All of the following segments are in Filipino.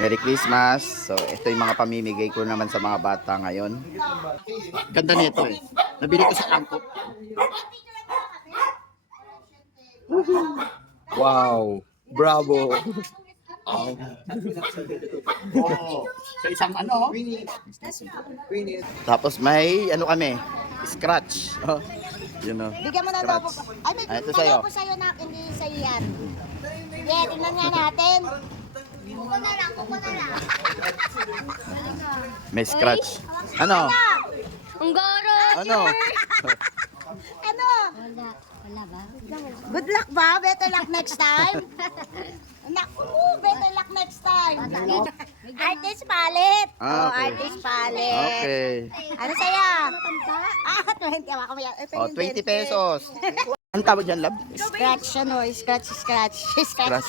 Merry Christmas. So, ito yung mga pamimigay ko naman sa mga bata ngayon. Ganda nito eh. Nabili ko sa angkop. Wow! Bravo! Oh. Sa isang ano. Tapos may ano kami, scratch. Oh. Yun know. Bigyan mo na Scratch. lobo. Ay, may Ito sa'yo. lobo sa'yo na, hindi sa'yo yan. Sige, tingnan nga natin. Kuko na lang, kuko na lang. May scratch. Ano? Ang goro! Ano? Ano? Wala ba? Good luck ba? Better luck next time? Naku, better luck next time. Artist palette. Ah, okay. Artist palette. Okay. Ano sa'yo? 20. Awa ko maya. Oh, 20 pesos. Ang tawag dyan, lab? Scratch, ano? Scratch. Scratch. Scratch.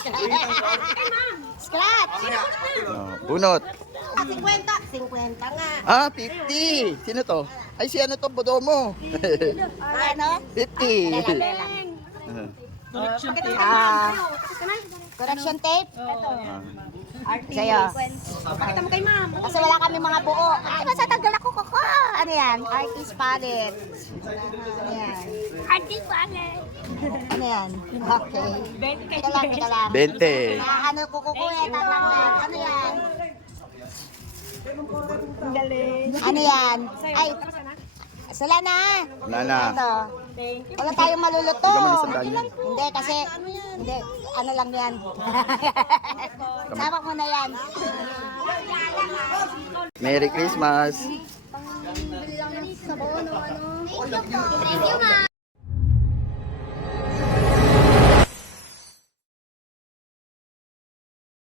Scratch. Oh, bunot. 50. 50 nga. Ah, 50. Sino to? Ay, si ano to, Bodomo. Ano? 50. Correction tape. Sa'yo. Pakita mo kay ma'am. Kasi wala kami mga buo. Ay, basta tagal ako koko. Ano yan? Artist palette. Ano yan? Artist palette. Ano yan? Okay. Teka lang. 20. Ano ko eh. Tatanglan. Ano yan? Ano yan? Ay, sala na. Wala na. Ito. Wala tayong maluluto. Bigyan mo ng sandaan yan. Hindi, kasi, hindi, ano lang yan. Sama mo na yan. Merry Christmas. Thank you, ma.